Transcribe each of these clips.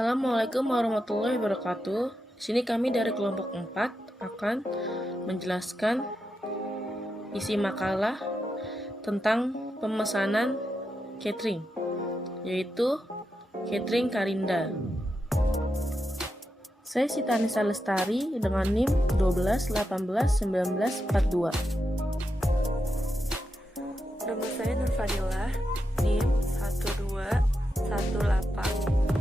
Assalamualaikum warahmatullahi wabarakatuh. Di sini kami dari kelompok 4 akan menjelaskan isi makalah tentang pemesanan catering, yaitu catering Karinda. Saya Sita Anissa Lestari dengan NIM 12181942. Nama saya Nur Fadilah, NIM 12184255.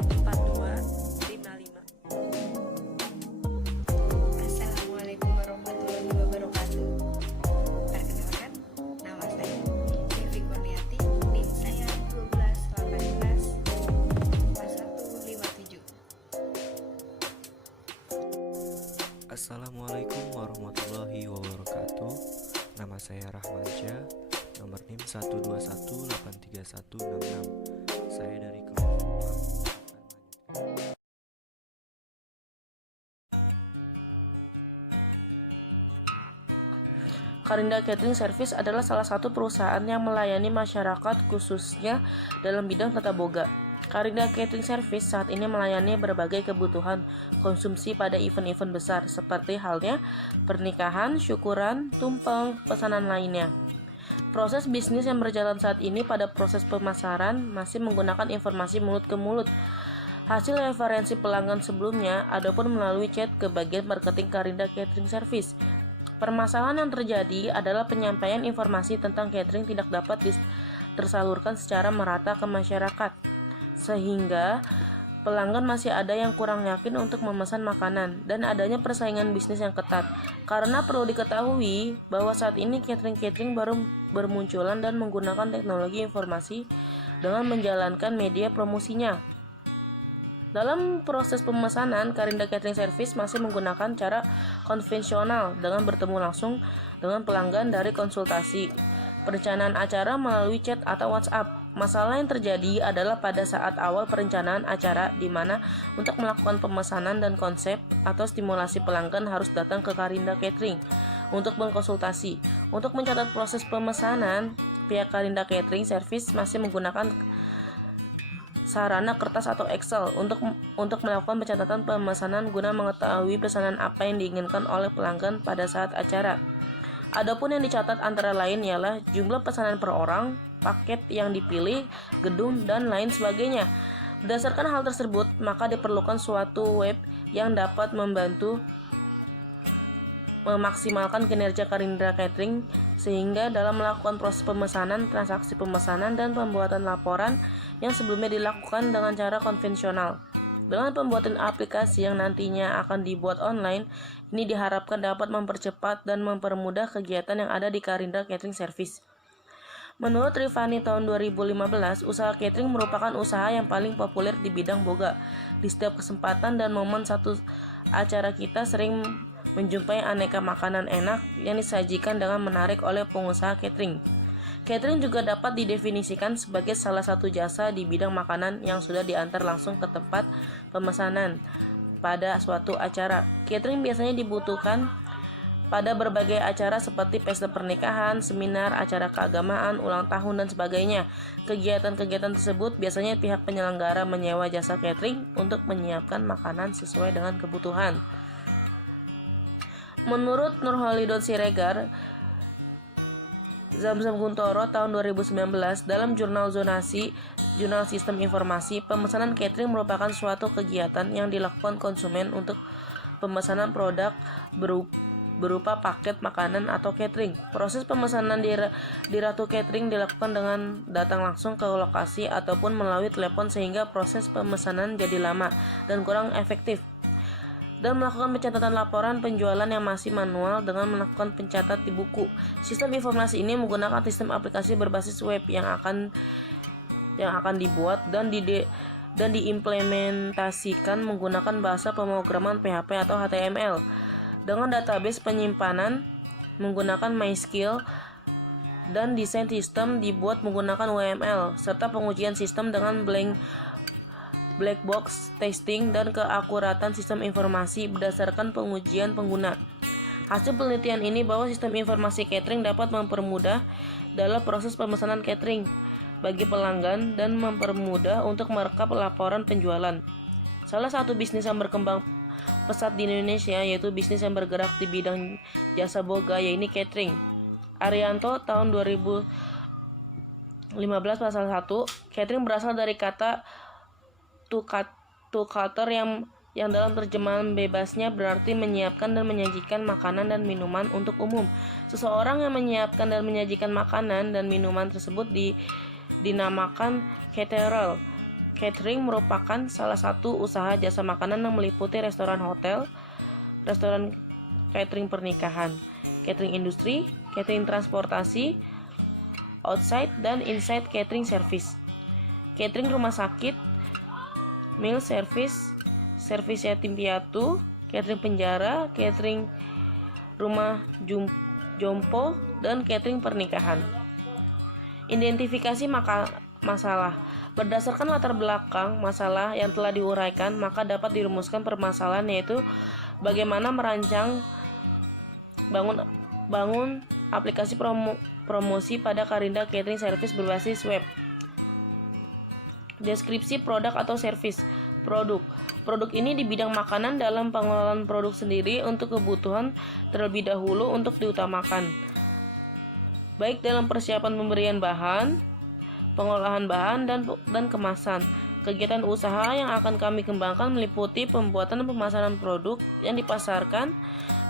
Assalamualaikum warahmatullahi wabarakatuh. Perkenalkan, nama saya Devi Kurniati, NIM saya 12184157. Assalamualaikum warahmatullahi wabarakatuh. Nama saya Rahmansyah, nomor NIM 12183166. Saya dari kelompok 4. Karinda Catering Service adalah salah satu perusahaan yang melayani masyarakat khususnya dalam bidang tata boga. Karinda Catering Service saat ini melayani berbagai kebutuhan konsumsi pada event-event besar seperti halnya pernikahan, syukuran, tumpeng, pesanan lainnya. Proses bisnis yang berjalan saat ini pada proses pemasaran masih menggunakan informasi mulut ke mulut. Hasil referensi pelanggan sebelumnya adapun melalui chat ke bagian marketing Karinda Catering Service. Permasalahan yang terjadi adalah penyampaian informasi tentang catering tidak dapat tersalurkan secara merata ke masyarakat, sehingga pelanggan masih ada yang kurang yakin untuk memesan makanan dan adanya persaingan bisnis yang ketat. Karena perlu diketahui bahwa saat ini catering-catering baru bermunculan dan menggunakan teknologi informasi dengan menjalankan media promosinya. Dalam proses pemesanan, Karinda Catering Service masih menggunakan cara konvensional dengan bertemu langsung dengan pelanggan dari konsultasi, perencanaan acara melalui chat atau WhatsApp. Masalah yang terjadi adalah pada saat awal perencanaan acara di mana untuk melakukan pemesanan dan konsep atau stimulasi pelanggan harus datang ke Karinda Catering untuk berkonsultasi. Untuk mencatat proses pemesanan, pihak Karinda Catering Service masih menggunakan sarana kertas atau Excel untuk melakukan pencatatan pemesanan guna mengetahui pesanan apa yang diinginkan oleh pelanggan pada saat acara. Adapun yang dicatat antara lain ialah jumlah pesanan per orang, paket yang dipilih, gedung, dan lain sebagainya. Berdasarkan hal tersebut, maka diperlukan suatu web yang dapat membantu memaksimalkan kinerja Karinda Catering sehingga dalam melakukan proses pemesanan, transaksi pemesanan, dan pembuatan laporan yang sebelumnya dilakukan dengan cara konvensional. Dengan pembuatan aplikasi yang nantinya akan dibuat online, ini diharapkan dapat mempercepat dan mempermudah kegiatan yang ada di Karinda Catering Service. Menurut Rifani tahun 2015, usaha catering merupakan usaha yang paling populer di bidang boga. Di setiap kesempatan dan momen satu acara kita sering menjumpai aneka makanan enak yang disajikan dengan menarik oleh pengusaha catering. Catering juga dapat didefinisikan sebagai salah satu jasa di bidang makanan yang sudah diantar langsung ke tempat pemesanan pada suatu acara. Catering biasanya dibutuhkan pada berbagai acara seperti pesta pernikahan, seminar, acara keagamaan, ulang tahun, dan sebagainya. Kegiatan-kegiatan tersebut biasanya pihak penyelenggara menyewa jasa catering untuk menyiapkan makanan sesuai dengan kebutuhan. Menurut Nurholidon Siregar, Zamzam Guntoro tahun 2019 dalam jurnal zonasi, jurnal sistem informasi, pemesanan catering merupakan suatu kegiatan yang dilakukan konsumen untuk pemesanan produk berupa paket makanan atau catering. Proses pemesanan di Ratu Catering dilakukan dengan datang langsung ke lokasi ataupun melalui telepon sehingga proses pemesanan jadi lama dan kurang efektif. Dan melakukan pencatatan laporan penjualan yang masih manual dengan melakukan pencatat di buku. Sistem informasi ini menggunakan sistem aplikasi berbasis web yang akan dibuat dan diimplementasikan menggunakan bahasa pemrograman PHP atau HTML dengan database penyimpanan menggunakan MySQL dan desain sistem dibuat menggunakan WML serta pengujian sistem dengan black box testing dan keakuratan sistem informasi berdasarkan pengujian pengguna. Hasil penelitian ini bahwa sistem informasi catering dapat mempermudah dalam proses pemesanan catering bagi pelanggan dan mempermudah untuk merekap laporan penjualan. Salah satu bisnis yang berkembang pesat di Indonesia yaitu bisnis yang bergerak di bidang jasa boga, yaitu catering. Arianto tahun 2015 pasal 1, catering berasal dari kata to cater yang dalam terjemahan bebasnya berarti menyiapkan dan menyajikan makanan dan minuman untuk umum. Seseorang yang menyiapkan dan menyajikan makanan dan minuman tersebut dinamakan caterer. Catering merupakan salah satu usaha jasa makanan yang meliputi restoran hotel, restoran catering pernikahan, catering industri, catering transportasi, outside dan inside catering service, catering rumah sakit, meal service, servis yatim piatu, catering penjara, catering rumah jompo, dan catering pernikahan. Identifikasi masalah. Berdasarkan latar belakang masalah yang telah diuraikan, maka dapat dirumuskan permasalahan, yaitu bagaimana merancang bangun aplikasi promosi pada Karinda Catering Service berbasis web. Deskripsi produk atau service. Produk ini di bidang makanan dalam pengelolaan produk sendiri untuk kebutuhan terlebih dahulu untuk diutamakan, baik dalam persiapan pemberian bahan, pengolahan bahan, dan kemasan. Kegiatan usaha yang akan kami kembangkan meliputi pembuatan dan pemasaran produk yang dipasarkan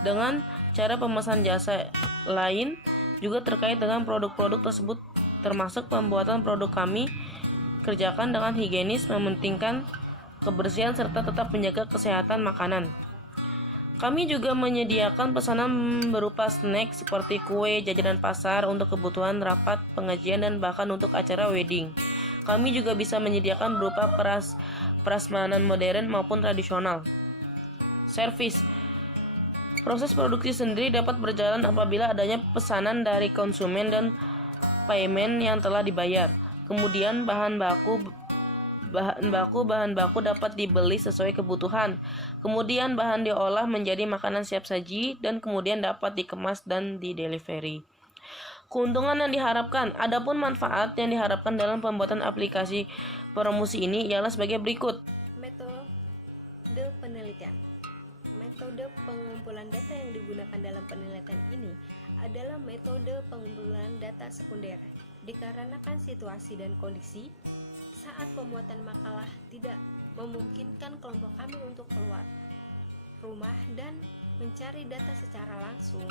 dengan cara pemesan jasa lain juga terkait dengan produk-produk tersebut, termasuk pembuatan produk kami kerjakan dengan higienis, mementingkan kebersihan serta tetap menjaga kesehatan makanan. Kami juga menyediakan pesanan berupa snack seperti kue, jajanan pasar untuk kebutuhan rapat, pengajian, dan bahkan untuk acara wedding. Kami juga bisa menyediakan berupa prasmanan modern maupun tradisional. Service. Proses produksi sendiri dapat berjalan apabila adanya pesanan dari konsumen dan payment yang telah dibayar. Kemudian bahan baku dapat dibeli sesuai kebutuhan. Kemudian bahan diolah menjadi makanan siap saji dan kemudian dapat dikemas dan di-delivery. Keuntungan yang diharapkan. Adapun manfaat yang diharapkan dalam pembuatan aplikasi promosi ini ialah sebagai berikut. Metode penelitian. Metode pengumpulan data yang digunakan dalam penelitian ini adalah metode pengumpulan data sekunder. Dikarenakan situasi dan kondisi saat pembuatan makalah tidak memungkinkan kelompok kami untuk keluar rumah dan mencari data secara langsung,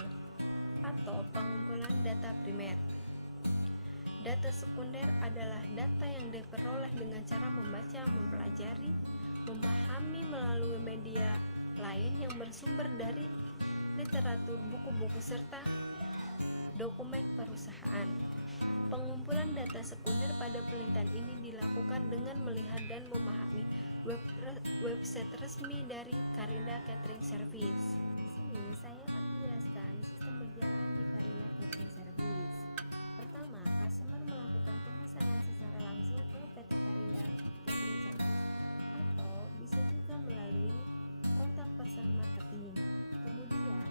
atau pengumpulan data primer. Data sekunder adalah data yang diperoleh dengan cara membaca, mempelajari, memahami melalui media lain yang bersumber dari literatur, buku-buku, serta dokumen perusahaan. Pengumpulan data sekunder pada penelitian ini dilakukan dengan melihat dan memahami website resmi dari Karinda Catering Service. Sini saya akan menjelaskan sistem berjalan di Karinda Catering Service. Pertama, customer melakukan pemesanan secara langsung ke PT Karinda Catering Service atau bisa juga melalui kontak person marketing. Kemudian,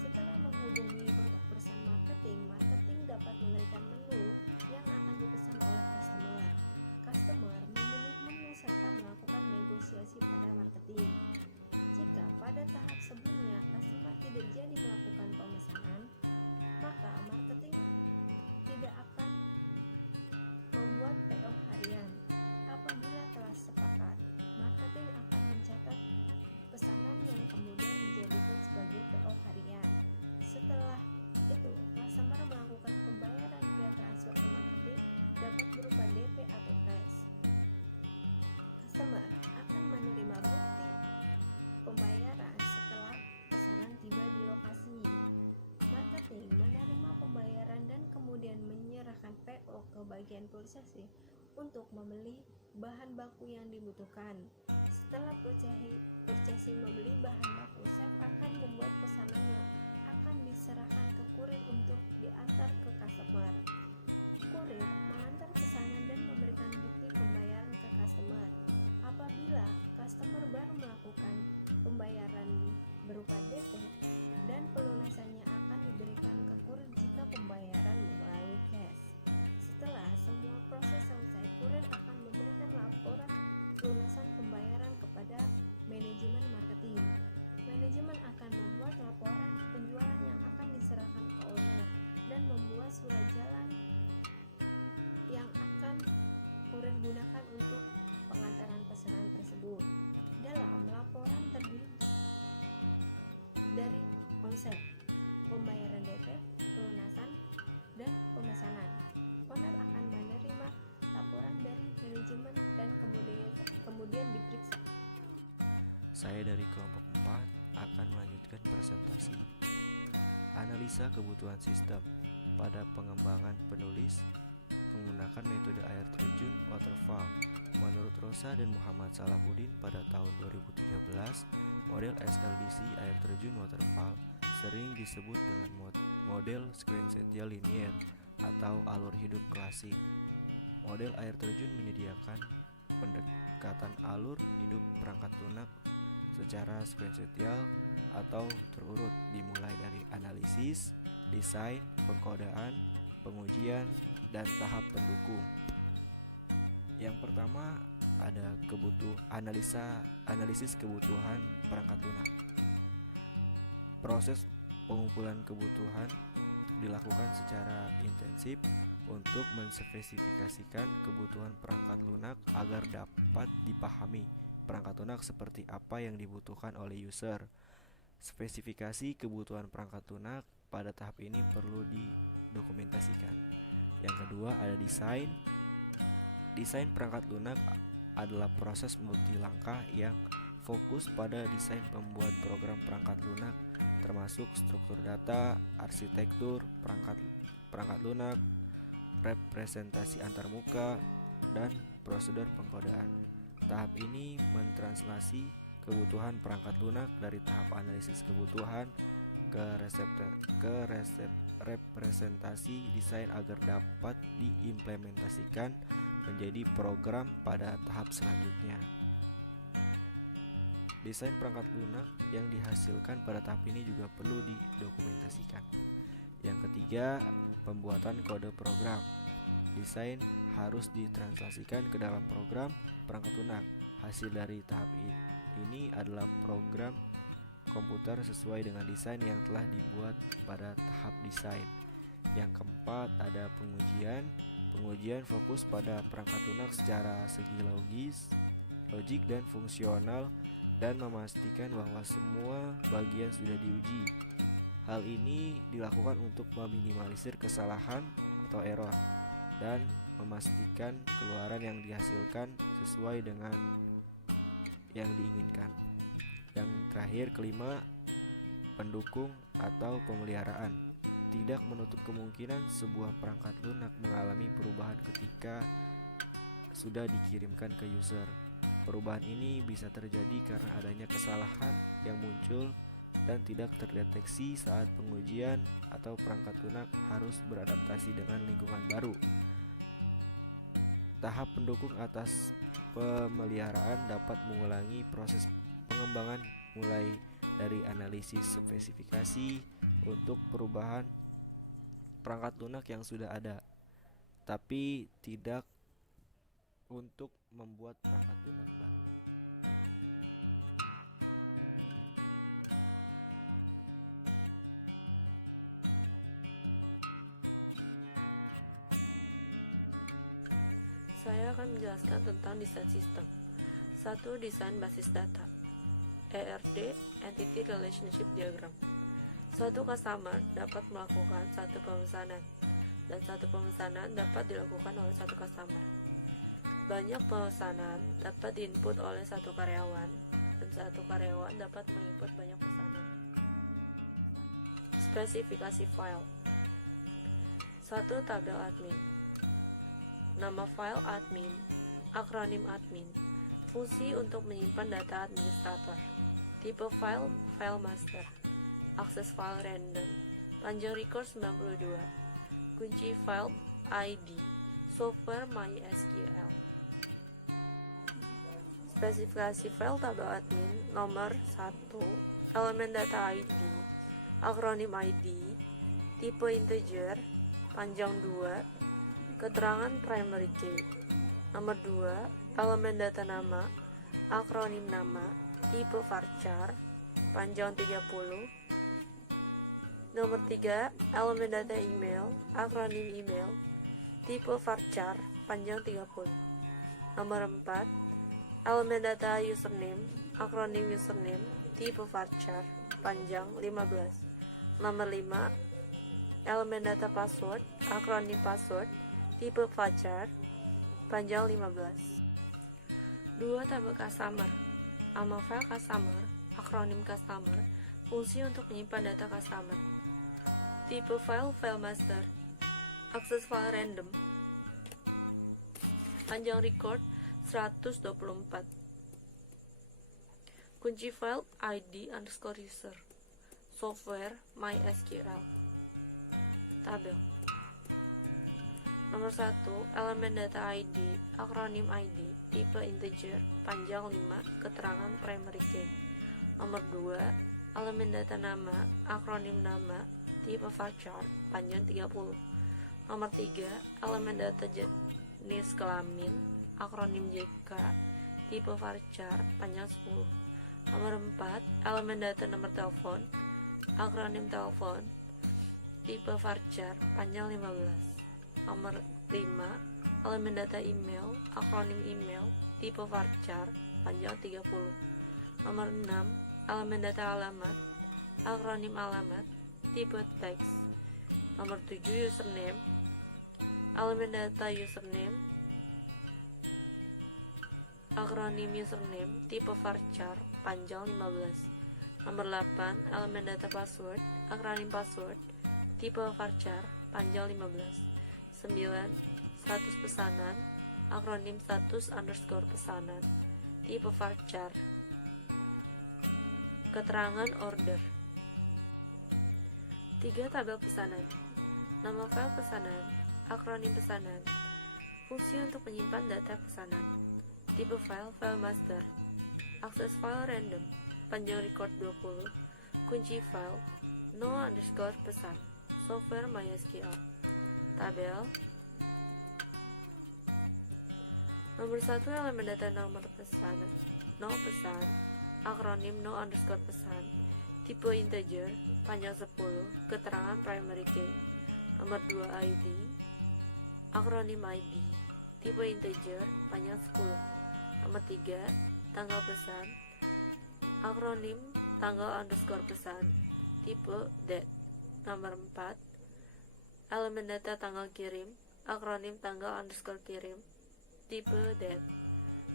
setelah menghubungi kontak person marketing dapat memberikan menu yang akan dipesan oleh customer. Customer memilih menu serta melakukan negosiasi pada marketing. Jika pada tahap sebelumnya customer tidak jadi melakukan pemesanan, maka marketing tidak akan membuat PO harian. Apabila telah sepakat, marketing akan mencatat pesanan yang kemudian dijadikan sebagai PO harian. Setelah itu, customer melakukan pembayaran via transfer ke marketing, dapat berupa DP atau cash. Customer akan menerima bukti pembayaran setelah pesanan tiba di lokasi. Marketing menerima pembayaran dan kemudian menyerahkan PO ke bagian prosesi untuk membeli bahan baku yang dibutuhkan. Setelah purchasing membeli bahan baku, chef akan membuat pesanan yang akan diserahkan ke kurir untuk diantar ke customer. Kurir mengantar pesanan dan memberikan bukti pembayaran ke customer. Apabila customer baru melakukan pembayaran berupa DP dan pelunasannya akan diberikan ke kurir jika pembayaran melalui cash. Setelah semua proses selesai, kurir akan memberikan laporan pelunasan pembayaran kepada manajemen marketing. Manajemen akan membuat laporan penjualan yang akan diserahkan ke owner dan membuat surat jalan yang akan kurir gunakan untuk pengantaran pesanan tersebut. Dalam laporan terdiri dari konsep, pembayaran DP, pelunasan, dan pemesanan. Owner akan menerima laporan dari manajemen dan kemudian diperiksa. Saya dari kelompok 4 akan melanjutkan presentasi. Analisa kebutuhan sistem. Pada pengembangan penulis menggunakan metode air terjun waterfall. Menurut Rosa dan Muhammad Salahuddin pada tahun 2013, model SLDC air terjun waterfall sering disebut dengan model sequential linear atau alur hidup klasik. Model air terjun menyediakan pendekatan alur hidup perangkat lunak secara sequential atau terurut, dimulai dari analisis, desain, pengkodaan, pengujian, dan tahap pendukung. Yang pertama ada analisis kebutuhan perangkat lunak. Proses pengumpulan kebutuhan dilakukan secara intensif untuk menspesifikasikan kebutuhan perangkat lunak agar dapat dipahami perangkat lunak seperti apa yang dibutuhkan oleh user. Spesifikasi kebutuhan perangkat lunak pada tahap ini perlu didokumentasikan. Yang kedua ada desain. Desain perangkat lunak adalah proses multi langkah yang fokus pada desain pembuat program perangkat lunak, termasuk struktur data, arsitektur perangkat lunak, representasi antarmuka, dan prosedur pengkodaan. Tahap ini mentranslasi kebutuhan perangkat lunak dari tahap analisis kebutuhan ke representasi desain agar dapat diimplementasikan menjadi program pada tahap selanjutnya. Desain perangkat lunak yang dihasilkan pada tahap ini juga perlu didokumentasikan. Yang ketiga, pembuatan kode program. Desain harus ditranslasikan ke dalam program perangkat lunak. Hasil dari tahap ini adalah program komputer sesuai dengan desain yang telah dibuat pada tahap desain. Yang keempat ada pengujian. Pengujian fokus pada perangkat lunak secara segi logik dan fungsional dan memastikan bahwa semua bagian sudah diuji. Hal ini dilakukan untuk meminimalisir kesalahan atau error dan memastikan keluaran yang dihasilkan sesuai dengan yang diinginkan. Yang terakhir, kelima, pendukung atau pemeliharaan. Tidak menutup kemungkinan sebuah perangkat lunak mengalami perubahan ketika sudah dikirimkan ke user. Perubahan ini bisa terjadi karena adanya kesalahan yang muncul dan tidak terdeteksi saat pengujian atau perangkat lunak harus beradaptasi dengan lingkungan baru. Tahap pendukung atas pemeliharaan dapat mengulangi proses pengembangan mulai dari analisis spesifikasi untuk perubahan perangkat lunak yang sudah ada, tapi tidak untuk membuat perangkat lunak baru. Saya akan menjelaskan tentang desain sistem. 1. Desain basis data. ERD, Entity Relationship Diagram. Suatu customer dapat melakukan satu pemesanan, dan satu pemesanan dapat dilakukan oleh satu customer. Banyak pemesanan dapat diinput oleh satu karyawan, dan satu karyawan dapat menginput banyak pesanan. Spesifikasi file. 1. Tabel admin. Nama file admin, akronim admin, fungsi untuk menyimpan data administrator, tipe file, file master, akses file random, panjang record 92, kunci file, ID, software MySQL. Spesifikasi file tabel admin nomor 1, elemen data ID, akronim ID, tipe integer, panjang 2, keterangan primary key. Nomor 2, elemen data nama, akronim nama, tipe varchar, panjang 30. Nomor 3, elemen data email, akronim email, tipe varchar, panjang 30. Nomor 4, elemen data username, akronim username, tipe varchar, panjang 15. Nomor 5, elemen data password, akronim password, tipe varchar, panjang 15. 2. Tabel customer. Nama file customer, akronim customer, fungsi untuk menyimpan data customer. Tipe file master, akses file random, panjang record 124. Kunci file ID_user, software MySQL. Tabel. Nomor 1, elemen data ID, akronim ID, tipe integer, panjang 5, keterangan primary key. Nomor 2, elemen data nama, akronim nama, tipe varchar, panjang 30. Nomor 3, elemen data jenis kelamin, akronim JK, tipe varchar, panjang 10. Nomor 4, elemen data nomor telepon, akronim telepon, tipe varchar, panjang 15. Nomor 5, elemen data email, akronim email, tipe varchar, panjang 30. Nomor 6, elemen data alamat, akronim alamat, tipe teks. Nomor 7, username, elemen data username, akronim username, tipe varchar, panjang 15. Nomor 8, elemen data password, akronim password, tipe varchar, panjang 15. 9, status pesanan, akronim status_pesanan, tipe varchar. Keterangan order. 3. Tabel pesanan. Nama file pesanan, akronim pesanan, fungsi untuk menyimpan data pesanan. Tipe file master, akses file random, panjang record 20. Kunci file no_pesan, software MySQL. Tabel. Nomor 1, elemen data nomor pesan, no pesan, akronim no_pesan, tipe integer, panjang 10, keterangan primary key. Nomor 2, ID, akronim ID, tipe integer, panjang 10. Nomor 3, tanggal pesan, akronim tanggal_pesan, tipe date. Nomor 4, elemen data tanggal kirim, akronim tanggal_kirim, tipe date.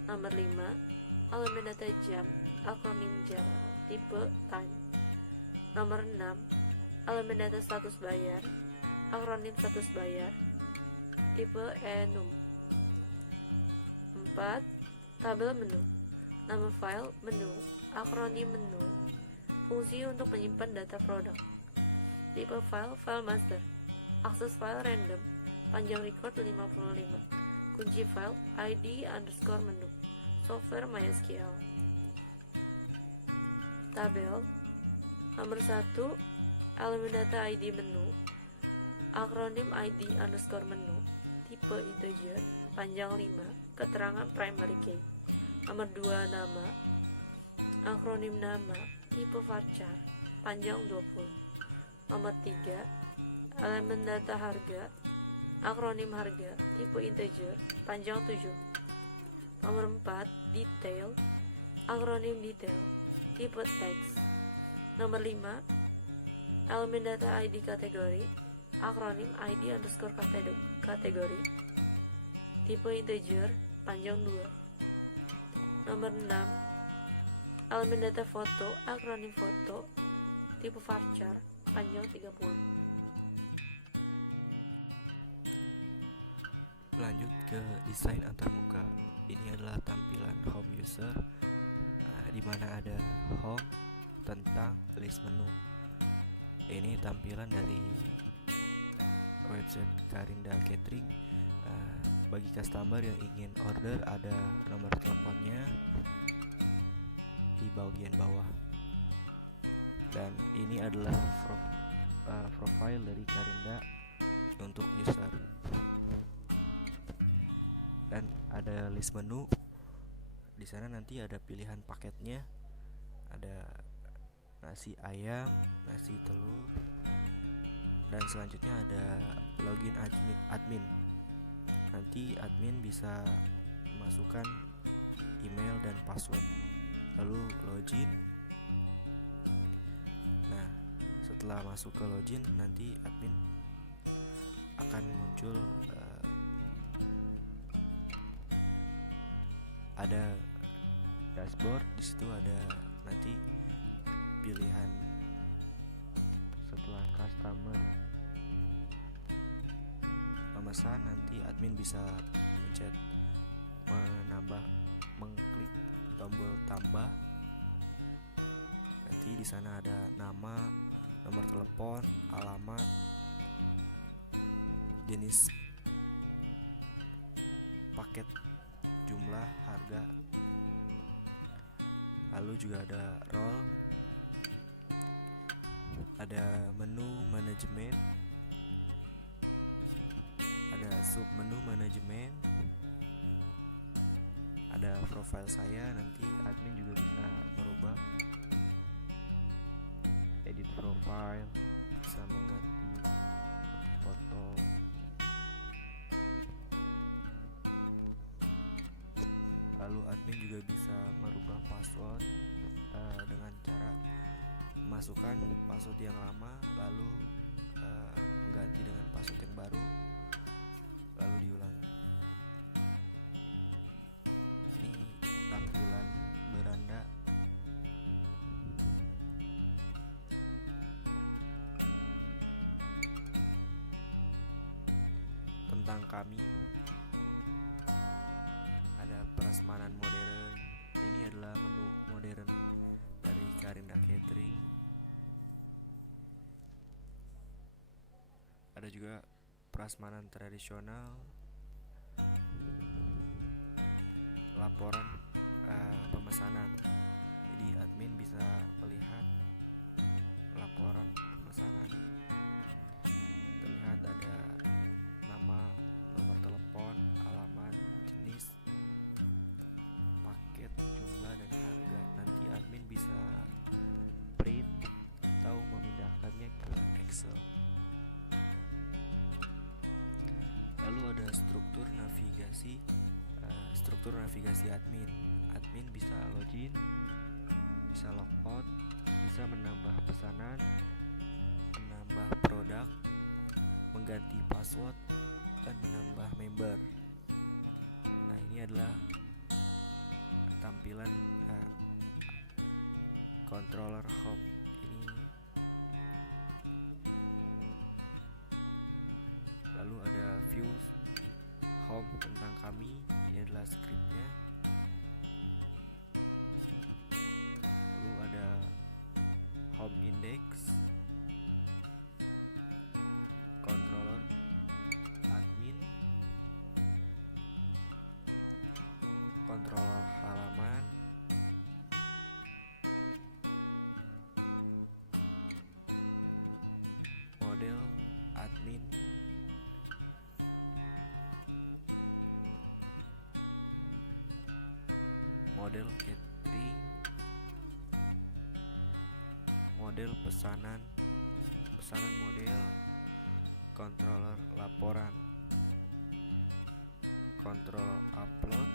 Nomor 5, elemen data jam, akronim jam, tipe time. Nomor 6, elemen data status bayar, akronim status bayar, tipe enum. 4. Tabel menu. Nama file menu, akronim menu, fungsi untuk menyimpan data produk. Tipe file master, akses file random, panjang record 55. Kunci file ID_menu, software MySQL. Tabel. Nomor 1, elemen data ID menu, akronim ID_menu, tipe integer, panjang 5, keterangan primary key. Nomor 2, nama, akronim nama, tipe varchar, panjang 20. Nomor 3, elemen data harga, akronim harga, tipe integer, panjang 7. Nomor 4, detail, akronim detail, tipe teks. Nomor 5, elemen data ID kategori, akronim ID_kategori, tipe integer, panjang 2. Nomor 6, elemen data foto, akronim foto, tipe varchar, panjang 30. Lanjut ke desain antarmuka. Ini adalah tampilan home user, di mana ada home, tentang, list menu. Ini tampilan dari website Karinda Catering. Bagi customer yang ingin order, ada nomor teleponnya di bagian bawah. Dan ini adalah profile dari Karinda untuk user. Dan ada list menu. Di sana nanti ada pilihan paketnya, ada nasi ayam, nasi telur, dan selanjutnya ada login admin. Nanti admin bisa masukkan email dan password, lalu login. Nah, setelah masuk ke login, nanti admin akan muncul ada dashboard. Di situ ada nanti pilihan setelah customer memesan, nanti admin bisa mencet mengklik tombol tambah. Nanti di sana ada nama, nomor telepon, alamat, jenis paket, jumlah, harga. Lalu juga ada role, ada menu manajemen, ada sub menu manajemen, ada profile saya. Nanti admin juga bisa merubah, edit profile, bisa mengganti foto. Lalu admin juga bisa merubah password dengan cara memasukkan password yang lama, lalu mengganti dengan password yang baru, lalu diulangi. Ini tampilan beranda tentang kami. Ada prasmanan modern. Ini adalah menu modern dari Karinda Catering. Ada juga prasmanan tradisional, laporan pemesanan. Jadi admin bisa melihat laporan pemesanan. Terlihat ada nama, nomor telepon, alamat, jenis paket, jumlah, dan harga. Nanti admin bisa print atau memindahkannya ke Excel. Lalu ada struktur navigasi admin. Admin bisa login, bisa logout, bisa menambah pesanan, menambah produk, mengganti password, dan menambah member. Nah, ini adalah tampilan controller home. Ini lalu ada view home tentang kami. Ini adalah scriptnya. Lalu ada home index, controller admin, controller halaman, model admin, model catering, model pesanan model, controller laporan, kontrol upload,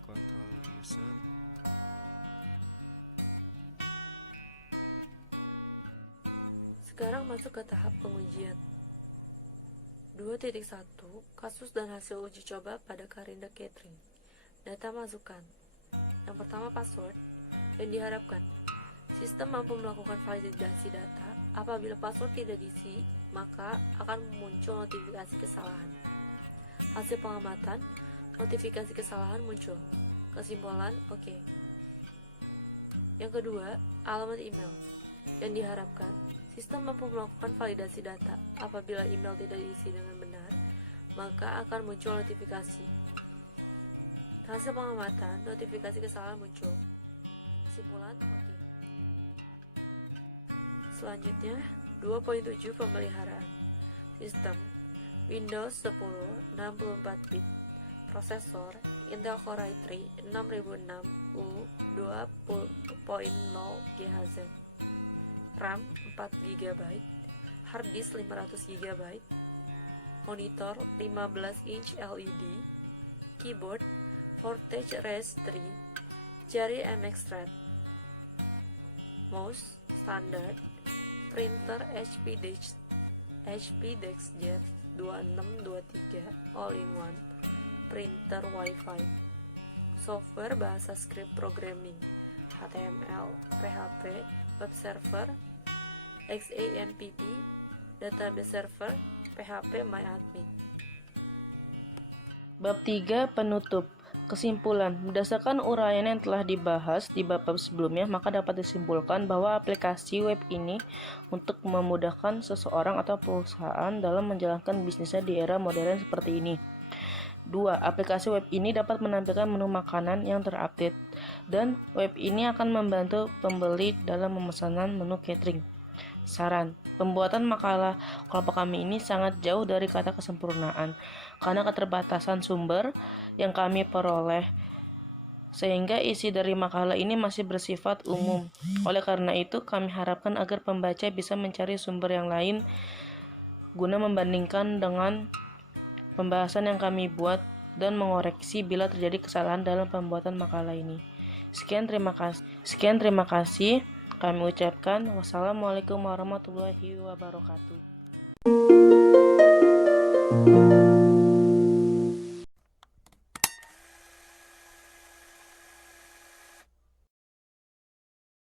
kontrol user, Sekarang masuk ke tahap pengujian. 2.1 Kasus dan hasil uji coba pada Karinda Catering. Data masukan. Yang pertama, password. Yang diharapkan, sistem mampu melakukan validasi data. Apabila password tidak diisi, maka akan muncul notifikasi kesalahan. Hasil pengamatan, notifikasi kesalahan muncul. Kesimpulan, oke. Yang kedua, alamat email. Yang diharapkan, sistem mampu melakukan validasi data. Apabila email tidak diisi dengan benar, maka akan muncul notifikasi. Hasil pengamatan, notifikasi kesalahan muncul. Kesimpulan, oke. Selanjutnya, 2.7 pemeliharaan. Sistem Windows 10 64 bit. Prosesor Intel Core i3 6006U 2.0 GHz, RAM 4 GB, hard disk 500 GB, monitor 15 inch LED, keyboard Vortex Res 3, jari MX Thread, mouse standar, printer HP DeskJet 2623 all-in-one, printer Wi-Fi, software bahasa script programming, HTML, PHP, web server, XAMPP, database server, PHP MyAdmin. Bab 3 penutup. Kesimpulan, berdasarkan uraian yang telah dibahas di bab sebelumnya, maka dapat disimpulkan bahwa aplikasi web ini untuk memudahkan seseorang atau perusahaan dalam menjalankan bisnisnya di era modern seperti ini. 2. Aplikasi web ini dapat menampilkan menu makanan yang terupdate, dan web ini akan membantu pembeli dalam pemesanan menu catering. Saran, pembuatan makalah kelompok kami ini sangat jauh dari kata kesempurnaan karena keterbatasan sumber yang kami peroleh, sehingga isi dari makalah ini masih bersifat umum. Oleh karena itu, kami harapkan agar pembaca bisa mencari sumber yang lain guna membandingkan dengan pembahasan yang kami buat dan mengoreksi bila terjadi kesalahan dalam pembuatan makalah ini. Sekian terima kasih. Kami ucapkan wassalamualaikum warahmatullahi wabarakatuh.